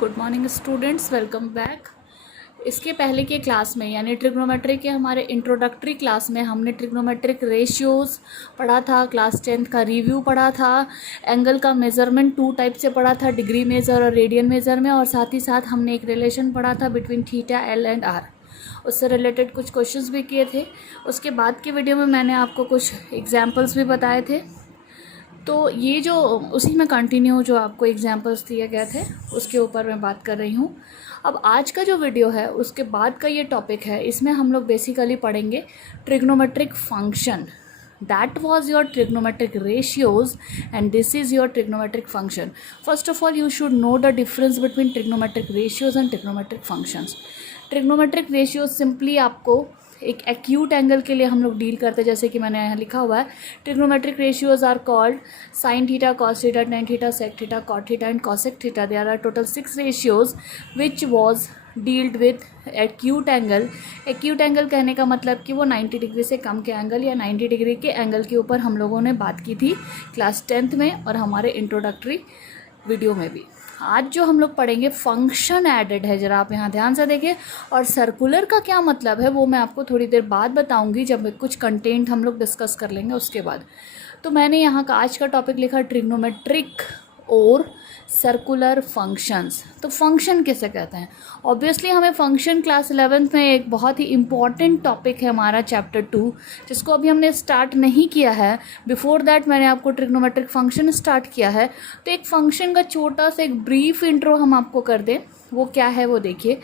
Good morning students, welcome back. इसके पहले के क्लास में यानी ट्रिग्नोमेट्रिक के हमारे इंट्रोडक्टरी क्लास में हमने ट्रिग्नोमेट्रिक रेशियोज़ पढ़ा था, क्लास 10th का रिव्यू पढ़ा था, एंगल का मेज़रमेंट 2 टाइप से पढ़ा था, डिग्री मेज़र और रेडियन मेज़र में, और साथ ही साथ हमने एक रिलेशन पढ़ा था between theta, L and R. उससे रिलेटेड कुछ क्वेश्चंस भी किए थे। उसके बाद की वीडियो में मैंने आपको कुछ एग्जाम्पल्स भी बताए थे। तो ये जो उसी में कंटिन्यू जो आपको एग्जांपल्स दिए गए थे उसके ऊपर मैं बात कर रही हूँ। अब आज का जो वीडियो है उसके बाद का ये टॉपिक है, इसमें हम लोग बेसिकली पढ़ेंगे trigonometric function. That was your trigonometric ratios and this is your trigonometric function. First of all you should know the difference between trigonometric ratios and trigonometric functions. Trigonometric ratios simply आपको एक acute angle के लिए हम लोग deal करते हैं, जैसे कि मैंने यहाँ लिखा हुआ है trigonometric ratios are called sine theta, cos theta, tan theta, sec theta, cot theta and cosec theta. There are total 6 ratios which was dealt with acute angle. Acute angle कहने का मतलब कि वो 90 डिग्री से कम के एंगल या 90 degree के angle के ऊपर हम लोगों ने बात की थी क्लास 10th में और हमारे इंट्रोडक्टरी वीडियो में भी। आज जो हम लोग पढ़ेंगे फंक्शन एडेड है, ज़रा आप यहाँ ध्यान से देखें। और सर्कुलर का क्या मतलब है वो मैं आपको थोड़ी देर बाद बताऊंगी, जब कुछ कंटेंट हम लोग डिस्कस कर लेंगे उसके बाद। तो मैंने यहाँ का आज का टॉपिक लिखा ट्रिग्नोमेट्रिक और सर्कुलर फंक्शंस। तो फंक्शन किसे कहते हैं? ऑब्वियसली हमें फंक्शन क्लास 11th में एक बहुत ही इम्पॉर्टेंट टॉपिक है हमारा चैप्टर 2, जिसको अभी हमने स्टार्ट नहीं किया है। बिफोर दैट मैंने आपको ट्रिग्नोमेट्रिक फंक्शन स्टार्ट किया है। तो एक फंक्शन का छोटा सा एक ब्रीफ इंट्रो हम आपको कर दें, वो क्या है वो देखिए।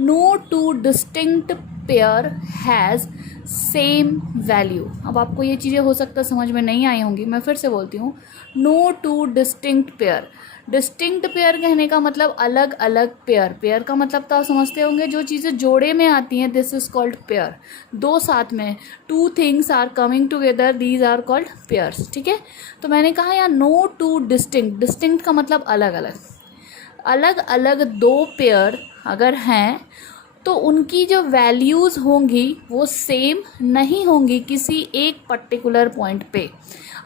No two distinct pair has same value. अब आपको ये चीज़ें हो सकता है समझ में नहीं आई होंगी, मैं फिर से बोलती हूँ। No two distinct pair. Distinct pair कहने का मतलब अलग अलग पेयर। पेयर का मतलब तो आप समझते होंगे, जो चीज़ें जोड़े में आती हैं, दिस इज कॉल्ड पेयर। दो साथ में, two things are coming together, these are called pairs. ठीक है, तो मैंने कहा यार नो टू डिस्टिंक्ट। डिस्टिंक्ट का मतलब अलग अलग। अलग अलग दो पेयर अगर हैं तो उनकी जो वैल्यूज़ होंगी वो सेम नहीं होंगी किसी एक पर्टिकुलर पॉइंट पे।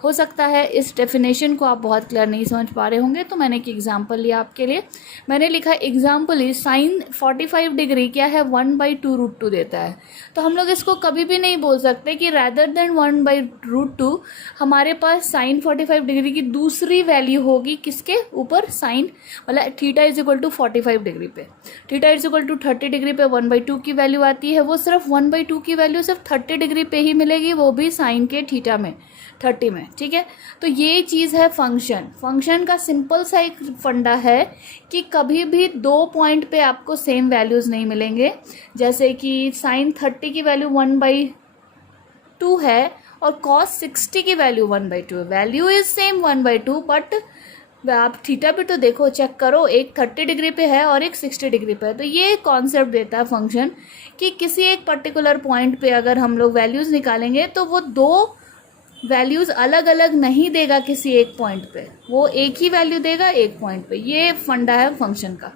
हो सकता है इस डेफिनेशन को आप बहुत क्लियर नहीं समझ पा रहे होंगे, तो मैंने एक एग्जांपल लिया आपके लिए। मैंने लिखा एग्जांपल इज साइन 45 डिग्री क्या है, 1/2√2 देता है। तो हम लोग इसको कभी भी नहीं बोल सकते कि रैदर देन 1/√2 हमारे पास साइन 45 डिग्री की दूसरी वैल्यू होगी किसके ऊपर, साइन मतलब theta is equal to 45 degree पे। Theta is equal to 30 degree पे 1/2 की वैल्यू आती है, वो सिर्फ 1/2 की वैल्यू सिर्फ 30 डिग्री पे ही मिलेगी, वो भी साइन के थीटा में 30 में। ठीक है, तो ये चीज़ है फंक्शन। फंक्शन का सिंपल सा एक फंडा है कि कभी भी दो पॉइंट पे आपको सेम वैल्यूज़ नहीं मिलेंगे। जैसे कि साइन 30 की वैल्यू 1/2 है और कॉस 60 की वैल्यू 1/2 है। वैल्यू इज सेम 1/2, बट आप थीटा पे तो देखो, चेक करो, एक 30 डिग्री पे है और एक 60 डिग्री पे है। तो ये कॉन्सेप्ट देता है फंक्शन कि किसी एक पर्टिकुलर पॉइंट पे अगर हम लोग वैल्यूज़ निकालेंगे तो वो दो वैल्यूज़ अलग अलग नहीं देगा किसी एक पॉइंट पे, वो एक ही वैल्यू देगा एक पॉइंट पे। ये फंडा है फंक्शन का।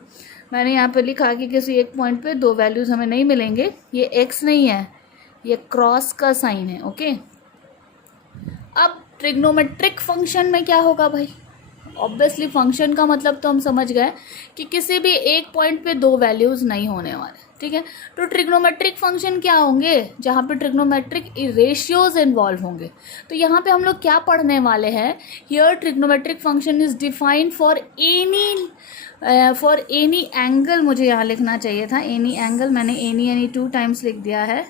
मैंने यहाँ पे लिखा कि किसी एक पॉइंट पे दो वैल्यूज़ हमें नहीं मिलेंगे। ये एक्स नहीं है, ये क्रॉस का साइन है। ओके, अब ट्रिग्नोमेट्रिक फंक्शन में क्या होगा भाई? ऑब्वियसली फंक्शन का मतलब तो हम समझ गए कि किसी भी एक पॉइंट पे दो वैल्यूज़ नहीं होने वाले। ठीक है, तो ट्रिग्नोमेट्रिक फंक्शन क्या होंगे? जहाँ पे ट्रिग्नोमेट्रिक रेशियोज इन्वॉल्व होंगे। तो यहाँ पे हम लोग क्या पढ़ने वाले हैं? Here trigonometric function is defined for any angle. मुझे यहाँ लिखना चाहिए था एनी एंगल, मैंने एनी 2 टाइम्स लिख दिया है।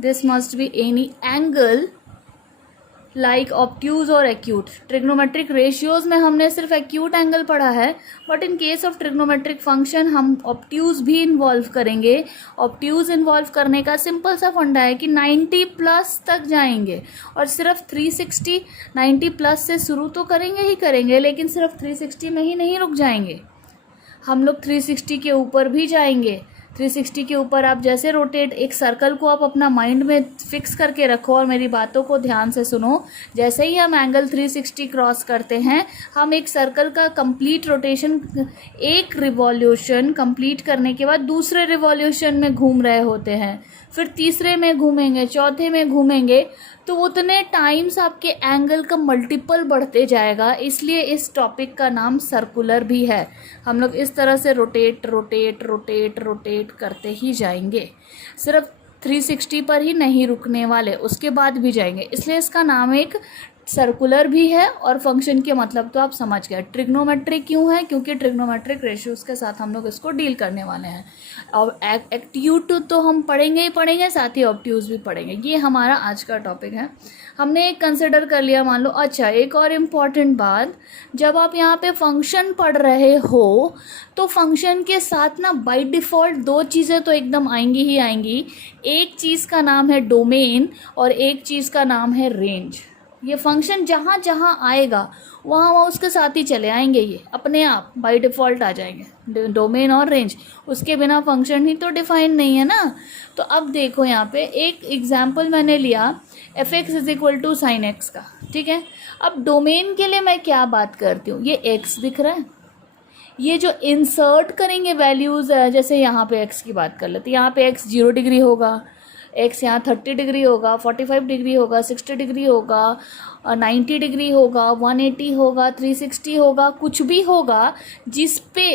This must be any angle like obtuse और एक्यूट। ट्रिग्नोमेट्रिक रेशियोज में हमने सिर्फ एक्यूट एंगल पढ़ा है, but in case of trigonometric function हम ऑब्ट्यूज भी इन्वॉल्व करेंगे। ऑब्ट्यूज इन्वॉल्व करने का सिंपल सा फंडा है कि 90 प्लस तक जाएंगे और सिर्फ 360, 90 प्लस से शुरू तो करेंगे ही करेंगे, लेकिन सिर्फ 360 में ही नहीं रुक जाएंगे, हम लोग 360 के ऊपर भी जाएंगे। 360 के ऊपर आप जैसे रोटेट, एक सर्कल को आप अपना माइंड में फिक्स करके रखो और मेरी बातों को ध्यान से सुनो। जैसे ही हम एंगल 360 क्रॉस करते हैं, हम एक सर्कल का कंप्लीट रोटेशन, एक रिवॉल्यूशन कंप्लीट करने के बाद दूसरे रिवॉल्यूशन में घूम रहे होते हैं, फिर तीसरे में घूमेंगे, चौथे में घूमेंगे। तो उतने टाइम्स आपके एंगल का मल्टीपल बढ़ते जाएगा, इसलिए इस टॉपिक का नाम सर्कुलर भी है। हम लोग इस तरह से रोटेट रोटेट रोटेट रोटेट करते ही जाएंगे, सिर्फ 360 पर ही नहीं रुकने वाले, उसके बाद भी जाएंगे, इसलिए इसका नाम एक सर्कुलर भी है। और फंक्शन के मतलब तो आप समझ गए। ट्रिग्नोमेट्रिक क्यों है? क्योंकि ट्रिग्नोमेट्रिक रेशियोज के साथ हम लोग इसको डील करने वाले हैं। और एक्ट्यूट तो हम पढ़ेंगे ही पढ़ेंगे, साथ ही ऑब्ट्यूज भी पढ़ेंगे। ये हमारा आज का टॉपिक है। हमने एक कंसिडर कर लिया, मान लो। अच्छा, एक और इम्पॉर्टेंट बात, जब आप यहाँ पे फंक्शन पढ़ रहे हो तो फंक्शन के साथ ना बाय डिफ़ॉल्ट दो चीज़ें तो एकदम आएंगी ही आएंगी। एक चीज़ का नाम है डोमेन और एक चीज़ का नाम है रेंज। ये फंक्शन जहाँ जहाँ आएगा वहाँ वहाँ उसके साथ ही चले आएंगे, ये अपने आप बाय डिफ़ॉल्ट आ जाएंगे, डोमेन और रेंज। उसके बिना फंक्शन ही तो डिफाइन नहीं है ना। तो अब देखो यहाँ पे एक एग्जांपल मैंने लिया f(x) = sin x का, ठीक है। अब डोमेन के लिए मैं क्या बात करती हूँ, ये x दिख रहा है, ये जो इंसर्ट करेंगे वैल्यूज़, जैसे यहाँ पे x की बात कर लेते हैं। यहाँ पे x 0 डिग्री होगा, x यहाँ 30 डिग्री होगा, 45 डिग्री होगा, 60 डिग्री होगा, 90 डिग्री होगा, 180 होगा, 360 होगा, कुछ भी होगा। जिस पे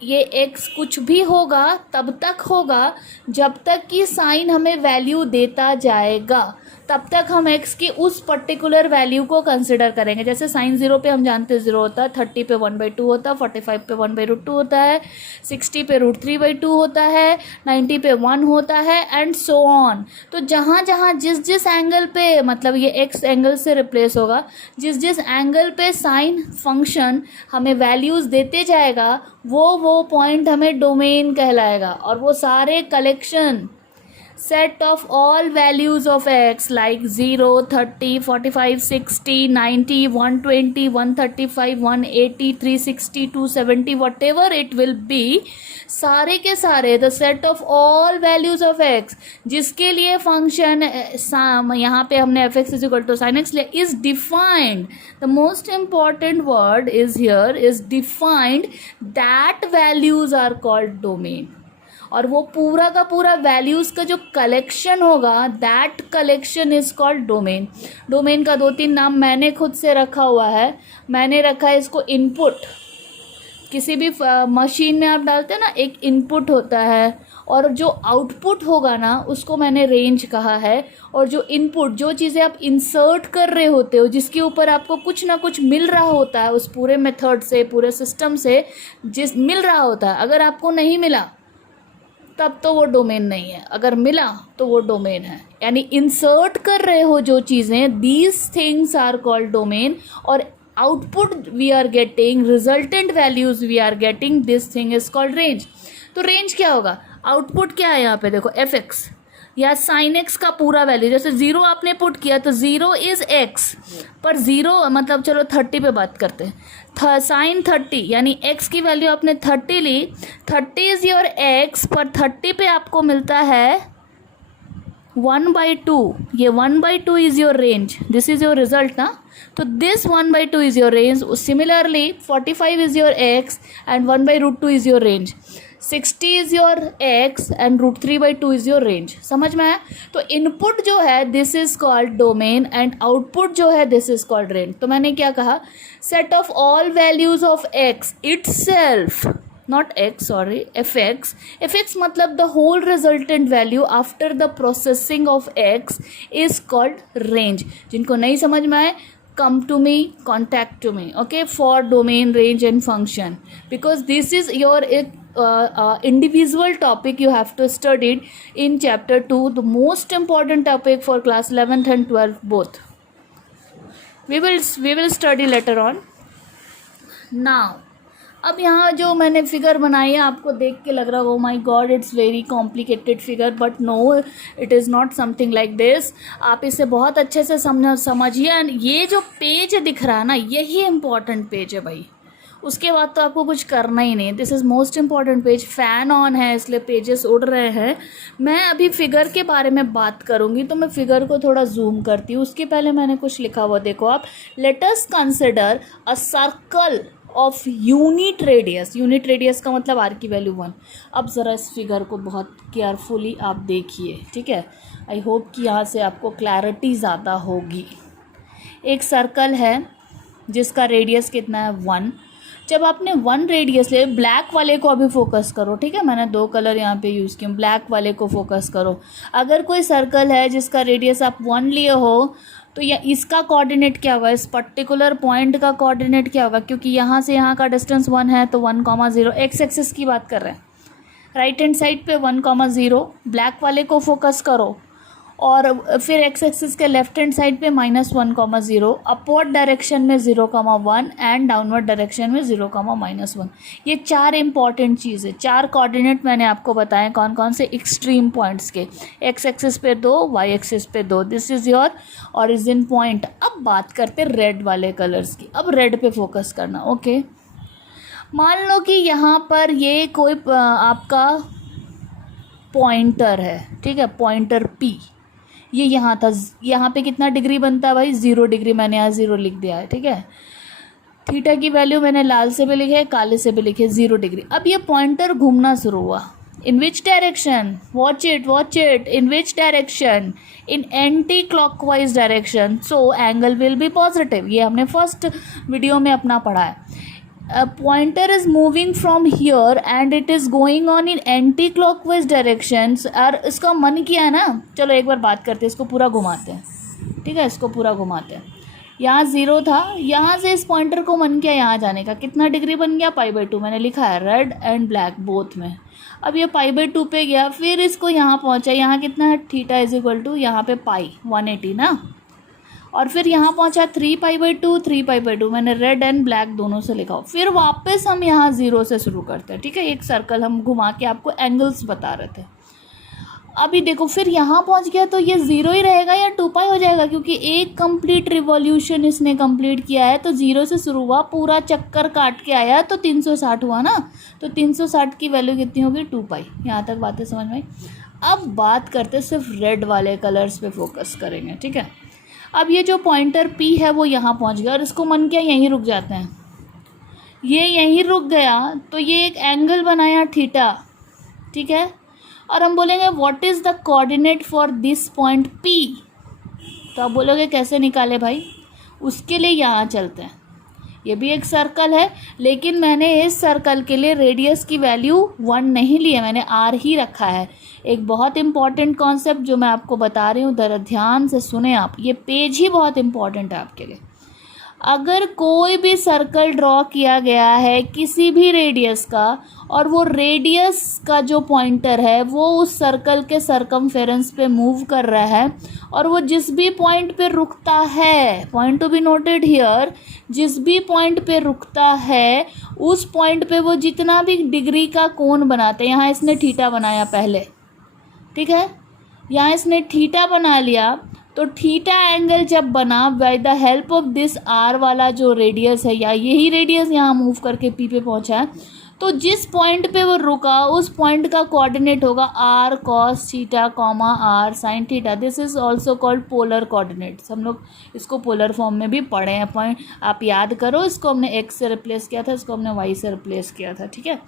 ये x कुछ भी होगा तब तक होगा जब तक कि साइन हमें वैल्यू देता जाएगा, तब तक हम x की उस पर्टिकुलर वैल्यू को कंसिडर करेंगे। जैसे साइन 0 पे हम जानते हैं 0 होता है, 30 पे 1/2 होता है, 45 पे 1/√2 होता है, 60 पे √3/2 होता है, 90 पे 1 होता है, एंड सो ऑन। तो जहाँ जहाँ जिस जिस एंगल पे, मतलब ये x एंगल से रिप्लेस होगा, जिस जिस एंगल पे साइन फंक्शन हमें वैल्यूज़ देते जाएगा वो पॉइंट हमें डोमेन कहलाएगा। और वो सारे collection set of all values of x like 0, 30, 45, 60, 90, 120, 135, 180, 360, 270, whatever it will be, सारे के सारे the set of all values of x जिसके लिए फंक्शन यहाँ पे हमने f(x) = sin x लिया is defined. The most important word is here is defined. That values are called domain. और वो पूरा का पूरा वैल्यूज़ का जो कलेक्शन होगा, that collection is called domain. Domain का 2-3 नाम मैंने खुद से रखा हुआ है। मैंने रखा है इसको इनपुट। किसी भी मशीन में आप डालते हैं ना, एक इनपुट होता है, और जो आउटपुट होगा ना उसको मैंने रेंज कहा है। और जो इनपुट, जो चीज़ें आप इंसर्ट कर रहे होते हो, जिसके ऊपर आपको कुछ ना कुछ मिल रहा होता है, उस पूरे मेथड से, पूरे सिस्टम से जिस मिल रहा होता है, अगर आपको नहीं मिला तब तो वो डोमेन नहीं है, अगर मिला तो वो डोमेन है। यानी इंसर्ट कर रहे हो जो चीज़ें, these things are called domain. और output we are getting, resultant values we are getting, this thing is called range. तो रेंज क्या होगा? आउटपुट क्या है यहाँ पे देखो, f(x) या sin x का पूरा वैल्यू। जैसे 0 आपने पुट किया तो 0 इज़ x, पर 0 मतलब चलो 30 पे बात करते हैं। साइन 30 यानी x की वैल्यू आपने 30 ली, 30 इज़ योर x, पर 30 पे आपको मिलता है 1/2। ये 1/2 is your range, this is your result ना। तो this 1/2 is your range. Similarly 45 is your x and 1/√2 is your range. 60 is your x and √3/2 is your range. समझ में आया? तो इनपुट जो है this is called domain and output जो है दिस इज़ कॉल्ड रेंज। तो मैंने क्या कहा, set of all values of x itself, not x, sorry, f(x). f(x) मतलब the whole resultant value after the processing of x is called range. जिनको नहीं समझ में आए, come to me, contact to me, okay, for domain, range and function, because this is your individual topic you have to study in chapter 2, the most important topic for class 11th and 12th both. We will study later on. Now अब यहाँ जो मैंने figure बनाई है, आपको देख के लग रहा है oh my god it's very complicated figure, but no, it is not something like this. आप इसे बहुत अच्छे से समझिए। ये जो पेज दिख रहा है ना, यही इम्पॉर्टेंट पेज है भाई। उसके बाद तो आपको कुछ करना ही नहीं। This is most important page. Fan on है इसलिए पेजेस उड़ रहे हैं। मैं अभी फिगर के बारे में बात करूँगी, तो मैं फिगर को थोड़ा जूम करती हूँ। उसके पहले मैंने कुछ लिखा हुआ देखो आप। Let us consider a circle of unit radius. Unit radius का मतलब आर की वैल्यू 1। अब ज़रा इस फिगर को बहुत केयरफुली आप देखिए, ठीक है। आई होप कि यहाँ से आपको क्लैरिटी ज़्यादा होगी। एक सर्कल है जिसका रेडियस कितना है 1। जब आपने 1 रेडियस ले, ब्लैक वाले को अभी फोकस करो, ठीक है। मैंने 2 कलर यहाँ पे यूज़ किए, ब्लैक वाले को फोकस करो। अगर कोई सर्कल है जिसका रेडियस आप 1 लिए हो, तो या इसका कोऑर्डिनेट क्या होगा, इस पर्टिकुलर पॉइंट का कोऑर्डिनेट क्या होगा, क्योंकि यहाँ से यहाँ का डिस्टेंस 1 है, तो 1,0 एक्स एक्सिस की बात कर रहे हैं। राइट हैंड साइड पे 1,0, ब्लैक वाले को फोकस करो, और फिर एक्स एक्सिस के लेफ्ट हैंड साइड पे -1,0, अपवर्ड डायरेक्शन में 0,1 एंड डाउनवर्ड डायरेक्शन में 0,-1। ये 4 इंपॉर्टेंट चीज़ है। 4 कोऑर्डिनेट मैंने आपको बताए कौन कौन से, एक्सट्रीम पॉइंट्स के। एक्स एक्सिस पे 2, वाई एक्सिस पे 2। This is your origin point. अब बात करते रेड वाले कलर्स की। अब रेड पे फोकस करना, ओके। मान लो कि यहाँ पर ये कोई आपका पॉइंटर है, ठीक है, पॉइंटर P। ये यहाँ था, यहाँ पे कितना डिग्री बनता है भाई, 0 डिग्री। मैंने यहाँ 0 लिख दिया है, ठीक है। थीटा की वैल्यू मैंने लाल से भी लिखे, काले से भी लिखे, 0 डिग्री। अब ये पॉइंटर घूमना शुरू हुआ। In which direction, watch it, in which direction, in anti clockwise direction, so angle will be positive. ये हमने फर्स्ट वीडियो में अपना पढ़ा है। Pointer is moving from here and it is going on in anti clockwise directions। और इसका मन किया है ना, चलो एक बार बात करते हैं, इसको पूरा घुमाते हैं, ठीक है। इसको पूरा घुमाते हैं। यहाँ 0 था, यहाँ से इस पॉइंटर को मन किया यहाँ जाने का, कितना डिग्री बन गया, π/2। मैंने लिखा है रेड एंड ब्लैक बोथ में। अब ये π/2 पे गया, फिर इसको यहाँ पहुँचा, यहाँ कितना है, थीटा इज इक्वल टू यहाँ पे पाई 180 ना, और फिर यहाँ पहुँचा 3π/2। मैंने रेड एंड ब्लैक दोनों से लिखा हो। फिर वापस हम यहाँ 0 से शुरू करते हैं, ठीक है। एक सर्कल हम घुमा के आपको एंगल्स बता रहे थे। अभी देखो, फिर यहाँ पहुँच गया तो ये 0 ही रहेगा या 2π हो जाएगा, क्योंकि एक कंप्लीट रिवॉल्यूशन इसने कंप्लीट किया है। तो 0 से शुरू हुआ, पूरा चक्कर काट के आया, तो 360 हुआ ना। तो 360 की वैल्यू कितनी होगी, 2π। यहाँ तक बातें समझ में आई। अब बात करते सिर्फ रेड वाले कलर्स पे फोकस करेंगे, ठीक है। अब ये जो पॉइंटर P है वो यहाँ पहुँच गया, और इसको मन किया यहीं रुक जाते हैं। ये यहीं रुक गया तो ये एक एंगल बनाया थीटा, ठीक है। और हम बोलेंगे what is the coordinate for this point P। तो आप बोलोगे कैसे निकाले भाई, उसके लिए यहाँ चलते हैं। ये भी एक सर्कल है, लेकिन मैंने इस सर्कल के लिए रेडियस की वैल्यू 1 नहीं ली है, मैंने r ही रखा है। एक बहुत इंपॉर्टेंट कॉन्सेप्ट जो मैं आपको बता रही हूँ, ज़रा ध्यान से सुने आप, ये पेज ही बहुत इंपॉर्टेंट है आपके लिए। अगर कोई भी सर्कल ड्रॉ किया गया है किसी भी रेडियस का, और वो रेडियस का जो पॉइंटर है वो उस सर्कल के सरकमफेरेंस पे मूव कर रहा है, और वो जिस भी पॉइंट पे रुकता है, point to be noted here, जिस भी पॉइंट पे रुकता है उस पॉइंट पे वो जितना भी डिग्री का कोण बनाते हैं, यहाँ इसने थीटा बनाया पहले, ठीक है, यहाँ इसने थीटा बना लिया, तो थीटा एंगल जब बना by the help of this R वाला जो रेडियस है, या यही रेडियस यहाँ मूव करके पी पे पहुँचा है, तो जिस पॉइंट पे वो रुका उस पॉइंट का कोऑर्डिनेट होगा r cos theta comma r sin theta. This is also called polar coordinates. हम लोग इसको पोलर फॉर्म में भी पढ़े हैं, पॉइंट आप याद करो। इसको हमने x से रिप्लेस किया था, इसको हमने y से रिप्लेस किया था, ठीक है।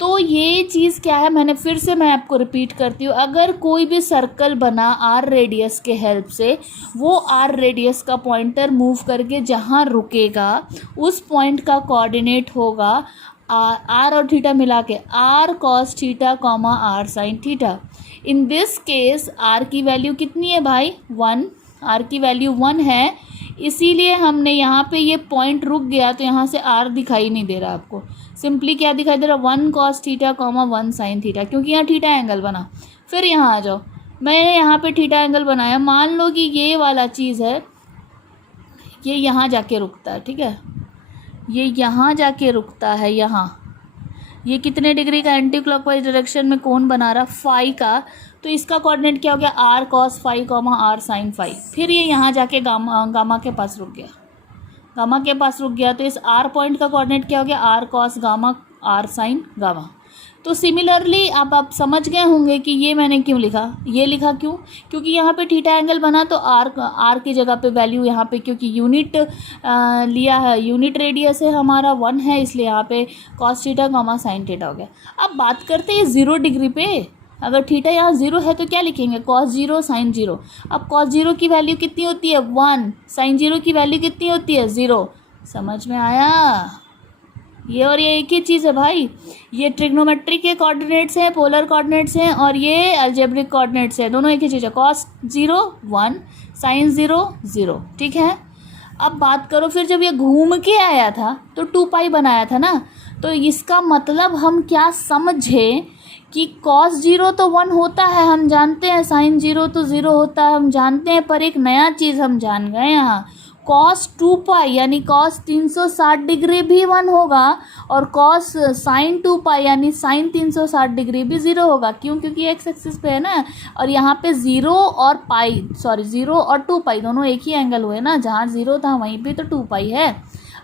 तो ये चीज़ क्या है, मैं आपको रिपीट करती हूँ। अगर कोई भी सर्कल बना r रेडियस के हेल्प से, वो r रेडियस का पॉइंटर मूव करके जहाँ रुकेगा उस पॉइंट का कोऑर्डिनेट होगा r और थीटा मिला के r cos theta comma r sin theta. In this case r की वैल्यू कितनी है भाई, 1। r की वैल्यू 1 है, इसीलिए हमने यहाँ पे ये पॉइंट रुक गया, तो यहाँ से r दिखाई नहीं दे रहा आपको। सिंपली क्या दिखाई दे रहा, 1 cos theta comma 1 sin theta, क्योंकि यहाँ थीटा एंगल बना। फिर यहाँ आ जाओ, मैंने यहाँ पे थीटा एंगल बनाया। मान लो कि ये वाला चीज़ है, ये यहाँ जाके रुकता है, ठीक है, ये यहाँ जाके रुकता है। यहाँ ये कितने डिग्री का एंटी क्लॉकवाइज डायरेक्शन में कोण बना रहा, फाई का, तो इसका कोऑर्डिनेट क्या हो गया, r cos phi comma r sin phi. फिर ये यहाँ जाके गामा के पास रुक गया, गामा के पास रुक गया, तो इस r पॉइंट का कोऑर्डिनेट क्या हो गया, r cos gamma r sin gamma. तो सिमिलरली आप समझ गए होंगे कि ये मैंने क्यों लिखा, ये लिखा क्यों, क्योंकि यहाँ पे थीटा एंगल बना तो आर की जगह पे वैल्यू यहाँ पे, क्योंकि यूनिट लिया है, यूनिट रेडियस है हमारा 1 है, इसलिए यहाँ पे cos theta comma sine theta हो गया। अब बात करते हैं 0 डिग्री पे, अगर थीटा यहाँ 0 है तो क्या लिखेंगे, कॉस 0 साइन 0। अब कॉस 0 की वैल्यू कितनी होती है 1, साइन 0 की वैल्यू कितनी होती है 0। समझ में आया, ये और ये एक ही चीज़ है भाई, ये ट्रिग्नोमेट्री के कोऑर्डिनेट्स हैं, पोलर कोऑर्डिनेट्स हैं, और ये अलजेब्रिक कोऑर्डिनेट्स हैं, दोनों एक ही चीज़ है, कॉस 0 1 साइन 0 0, ठीक है। अब बात करो फिर जब ये घूम के आया था तो 2 पाई बनाया था ना, तो इसका मतलब हम क्या समझे कि कॉस 0 तो 1 होता है, हम जानते हैं, साइन 0 तो 0 होता है, हम जानते हैं, पर एक नया चीज़ हम जान गए यहाँ, कॉस 2 पाई यानी कॉस 360 डिग्री भी 1 होगा, और कॉस साइन 2 पाई यानी साइन 360 डिग्री भी 0 होगा। क्यों, क्योंकि एक्स एक्सिस पे है ना, और यहाँ पे 0 और पाई, सॉरी 0 और 2 पाई दोनों एक ही एंगल हुए ना, जहाँ 0 था वहीं पे तो 2 पाई है।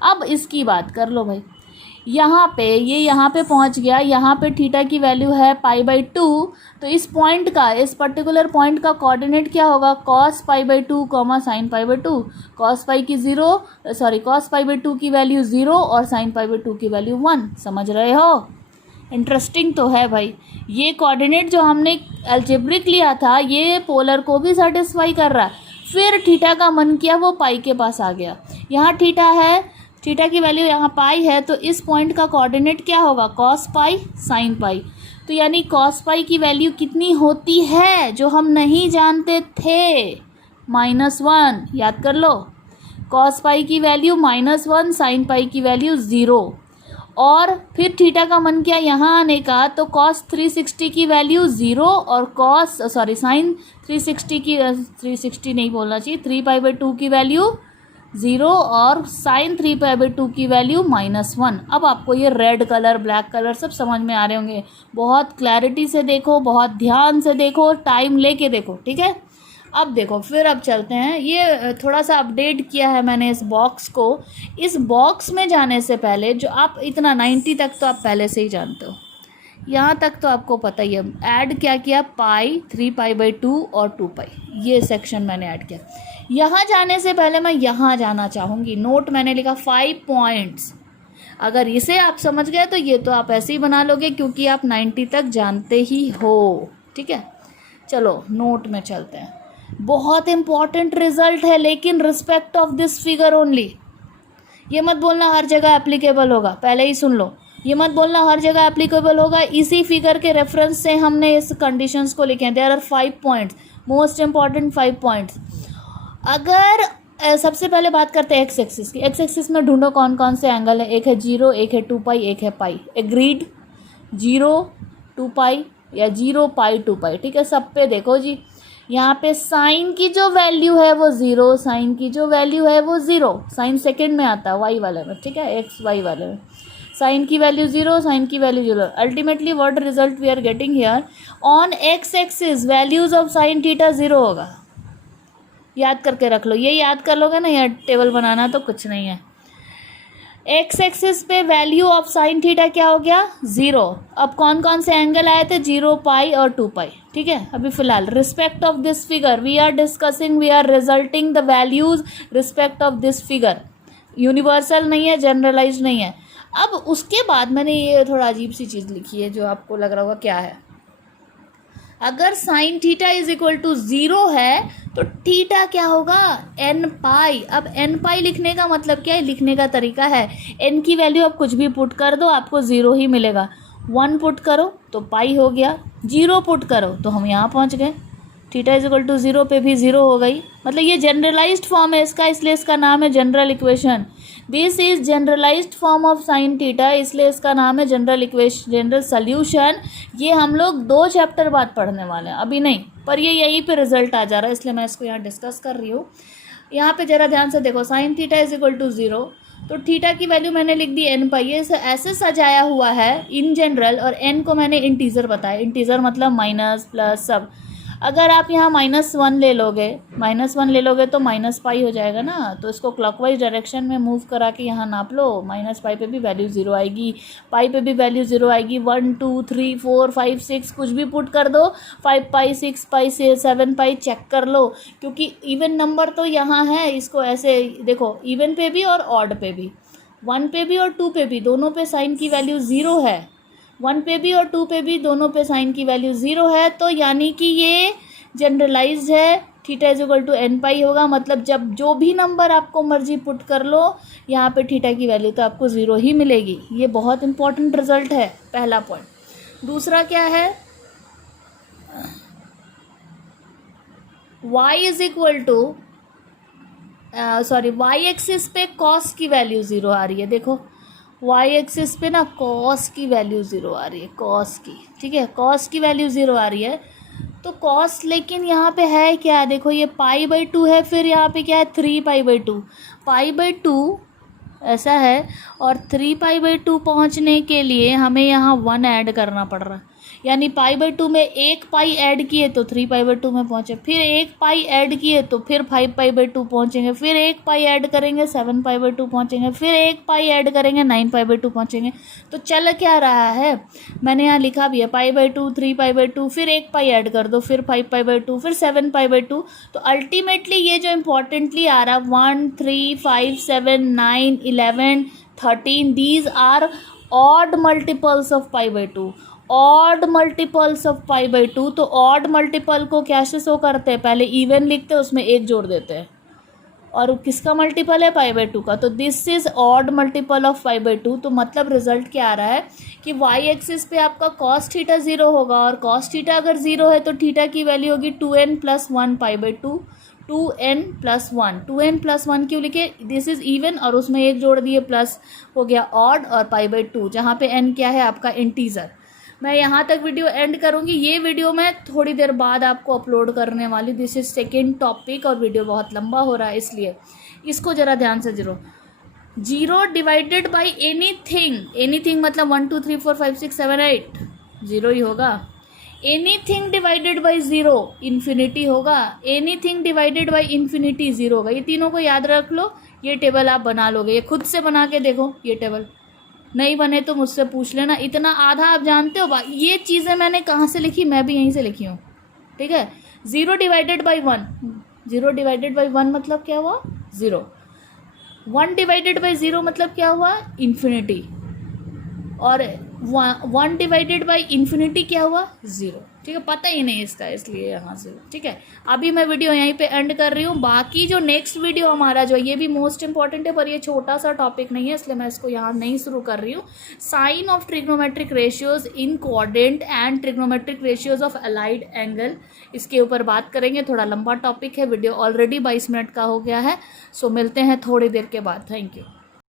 अब इसकी बात कर लो भाई, यहाँ पे ये यहाँ पे पहुँच गया, यहाँ पे थीटा की वैल्यू है π/2, तो इस पॉइंट का, इस पर्टिकुलर पॉइंट का कोऑर्डिनेट क्या होगा, cos π/2 कॉमा साइन π/2, cos पाई की 0 सॉरी cos π/2 की वैल्यू 0 और साइन π/2 की वैल्यू 1। समझ रहे हो, इंटरेस्टिंग तो है भाई। ये कोऑर्डिनेट जो हमने अलजेब्रिक लिया था ये पोलर को भी सेटिस्फाई कर रहा है। फिर थीटा का मन किया वो पाई के पास आ गया, यहाँ थीटा है, थीटा की वैल्यू यहाँ पाई है, तो इस पॉइंट का कोऑर्डिनेट क्या होगा, कॉस पाई साइन पाई। तो यानी कॉस पाई की वैल्यू कितनी होती है जो हम नहीं जानते थे, -1, याद कर लो, कॉस पाई की वैल्यू -1, साइन पाई की वैल्यू 0। और फिर थीटा का मन किया यहाँ आने का, तो कॉस 360 की वैल्यू 0 और कॉस सॉरी साइन 360 नहीं बोलना चाहिए, 3π/2 की वैल्यू 0 और साइन 3π/2 की वैल्यू -1। अब आपको ये रेड कलर ब्लैक कलर सब समझ में आ रहे होंगे, बहुत क्लैरिटी से देखो, बहुत ध्यान से देखो, टाइम लेके देखो, ठीक है। अब देखो फिर अब चलते हैं, ये थोड़ा सा अपडेट किया है मैंने इस बॉक्स को। इस बॉक्स में जाने से पहले जो आप इतना 90 तक तो आप पहले से ही जानते हो, यहाँ तक तो आपको पता ही है। ऐड क्या किया, पाई 3π/2 और 2 पाई, ये सेक्शन मैंने ऐड किया। यहाँ जाने से पहले मैं यहाँ जाना चाहूँगी, नोट मैंने लिखा 5 पॉइंट्स। अगर इसे आप समझ गए तो ये तो आप ऐसे ही बना लोगे क्योंकि आप 90 तक जानते ही हो, ठीक है। चलो नोट में चलते हैं, बहुत इंपॉर्टेंट रिजल्ट है, लेकिन respect of this figure only. ये मत बोलना हर जगह एप्लीकेबल होगा, पहले ही सुन लो, ये मत बोलना हर जगह एप्लीकेबल होगा। इसी फिगर के रेफरेंस से हमने इस कंडीशंस को लिखे हैं। There are 5 points, most important 5 points. अगर सबसे पहले बात करते हैं एक्स एक्सिस की, एक्स एक्सिस में ढूंढो कौन कौन से एंगल है, एक है 0, एक है 2 पाई, एक है पाई। एग्रीड, 0 2 पाई या 0 पाई 2 पाई, ठीक है। सब पे देखो जी, यहाँ पे साइन की जो वैल्यू है वो 0, साइन की जो वैल्यू है वो 0, साइन सेकंड में आता है वाई वाले में, ठीक है, एक्स वाई वाले में। साइन की वैल्यू 0, साइन की value 0। Ultimately what result we are getting here, on X axis values of sine theta 0 होगा। याद करके रख लो, ये याद कर लोगे ना, यार टेबल बनाना तो कुछ नहीं है। एक्स एक्सिस पे वैल्यू ऑफ साइन थीटा क्या हो गया, 0। अब कौन कौन से एंगल आए थे, 0 पाई और 2 पाई, ठीक है। अभी फिलहाल respect of this figure we are discussing, we are resulting the values respect of this figure. Universal नहीं है, जनरलाइज नहीं है। अब उसके बाद मैंने ये थोड़ा अजीब सी चीज़ लिखी है जो आपको लग रहा होगा क्या है। अगर sine theta is equal to 0 है तो थीटा क्या होगा, n पाई। अब n पाई लिखने का मतलब क्या है, लिखने का तरीका है, n की वैल्यू आप कुछ भी पुट कर दो आपको 0 ही मिलेगा। 1 पुट करो तो पाई हो गया, 0 पुट करो तो हम यहाँ पहुँच गए। थीटा इज इक्वल टू 0 पे भी 0 हो गई, मतलब ये जनरलाइज्ड फॉर्म है इसका, इसलिए इसका नाम है general equation. This is generalized form of sine theta, इसलिए इसका नाम है जनरल इक्वेशन, जनरल सोल्यूशन। ये हम लोग 2 चैप्टर बाद पढ़ने वाले हैं, अभी नहीं, पर ये यहीं पे रिजल्ट आ जा रहा है, इसलिए मैं इसको यहाँ डिस्कस कर रही हूँ। यहाँ पे जरा ध्यान से देखो, sine theta is equal to 0, तो थीटा की वैल्यू मैंने लिख दी n पाई। ये ऐसे सजाया हुआ है इन जनरल, और n को मैंने इंटीजर बताया, इंटीजर मतलब माइनस प्लस सब। अगर आप यहाँ -1 ले लोगे, -1 ले लोगे तो -पाई हो जाएगा ना, तो इसको क्लॉकवाइज डायरेक्शन में मूव करा के यहाँ नाप लो, -पाई पे भी वैल्यू 0 आएगी, पाई पे भी वैल्यू 0 आएगी, 1 2 3 4 5 6 कुछ भी पुट कर दो, 5 पाई 6 पाई 7 पाई चेक कर लो, क्योंकि इवन नंबर तो यहाँ है, इसको ऐसे देखो, इवन पे भी और ऑड पे भी, 1 पे भी और 2 पे भी, दोनों पे साइन की वैल्यू 0 है, 1 पे भी और 2 पे भी दोनों पे साइन की वैल्यू 0 है, तो यानी कि ये जनरलाइज्ड है, theta is equal to n pi होगा, मतलब जब जो भी नंबर आपको मर्जी पुट कर लो यहाँ पे थीटा की वैल्यू तो आपको 0 ही मिलेगी। ये बहुत इंपॉर्टेंट रिजल्ट है, पहला पॉइंट। दूसरा क्या है, y is equal to y axis पे कॉस की वैल्यू 0 आ रही है, देखो y एक्सिस पे ना कॉस की वैल्यू 0 आ रही है, कॉस की, ठीक है, कॉस की वैल्यू 0 आ रही है, तो कॉस लेकिन यहाँ पे है क्या, देखो ये π/2 है, फिर यहाँ पे क्या है 3π/2, π/2 ऐसा है, और 3π/2 पहुँचने के लिए हमें यहाँ 1 ऐड करना पड़ रहा है, यानी π/2 में 1 पाई ऐड किए तो 3π/2 में पहुँचे, फिर 1 पाई ऐड किए तो फिर 5π/2 पहुँचेंगे, फिर 1 पाई ऐड करेंगे 7π/2 पहुँचेंगे, फिर 1 पाई ऐड करेंगे 9π/2 पहुँचेंगे। तो चल क्या रहा है, मैंने यहाँ लिखा भी है π/2 3π/2, फिर 1 पाई ऐड कर दो, फिर 5π/2, फिर 7π/2, तो अल्टीमेटली ये जो इम्पोर्टेंटली आ रहा 1 3 5 7 9 11 13 these are odd multiples of π/2, odd multiples of π/2। तो ऑड मल्टीपल को कैसे शो करते हैं, पहले इवन लिखते हैं, उसमें 1 जोड़ देते हैं, और किसका मल्टीपल है π/2 का, तो this is odd multiple of π/2। तो मतलब रिजल्ट क्या आ रहा है कि y एक्सिस पे आपका cos थीटा 0 होगा, और cos थीटा अगर 0 है तो थीटा की वैल्यू होगी 2n + 1 π/2, 2n + 1, 2n + 1 क्यों लिखे, दिस इज इवन और उसमें 1 जोड़ दिए, प्लस हो गया ऑड और π/2, जहाँ पे n क्या है आपका इंटीजर। मैं यहाँ तक वीडियो एंड करूँगी, ये वीडियो मैं थोड़ी देर बाद आपको अपलोड करने वाली, दिस इज सेकेंड टॉपिक और वीडियो बहुत लंबा हो रहा है, इसलिए इसको ज़रा ध्यान से 0 डिवाइडेड बाई एनीथिंग मतलब 1 2 3 4 5 6 7 8 0 ही होगा, एनीथिंग डिवाइडेड बाई 0 इन्फिनिटी होगा, एनीथिंग डिवाइडेड बाई इन्फिनिटी 0 होगा। ये तीनों को याद रख लो, ये टेबल आप बना लोगे, ये खुद से बना के देखो, ये टेबल नहीं बने तो मुझसे पूछ लेना, इतना आधा आप जानते हो। ये चीज़ें मैंने कहाँ से लिखी, मैं भी यहीं से लिखी हूँ, ठीक है। 0 डिवाइडेड बाई 1, 0 डिवाइडेड बाई 1 मतलब क्या हुआ 0, 1 डिवाइडेड बाई 0 मतलब क्या हुआ इन्फिनिटी, और 1 डिवाइडेड बाई इन्फिनिटी क्या हुआ 0, ठीक है, पता ही नहीं इसका, इसलिए यहाँ से, ठीक है। अभी मैं वीडियो यहीं पे एंड कर रही हूँ, बाकी जो नेक्स्ट वीडियो हमारा जो ये भी मोस्ट इंपॉर्टेंट है, पर ये छोटा सा टॉपिक नहीं है, इसलिए मैं इसको यहाँ नहीं शुरू कर रही हूँ। Sign of trigonometric ratios in coordinate and trigonometric ratios of allied angle, इसके ऊपर बात करेंगे। थोड़ा लंबा टॉपिक है, वीडियो ऑलरेडी 22 मिनट का हो गया है, सो मिलते हैं थोड़ी देर के बाद। Thank you.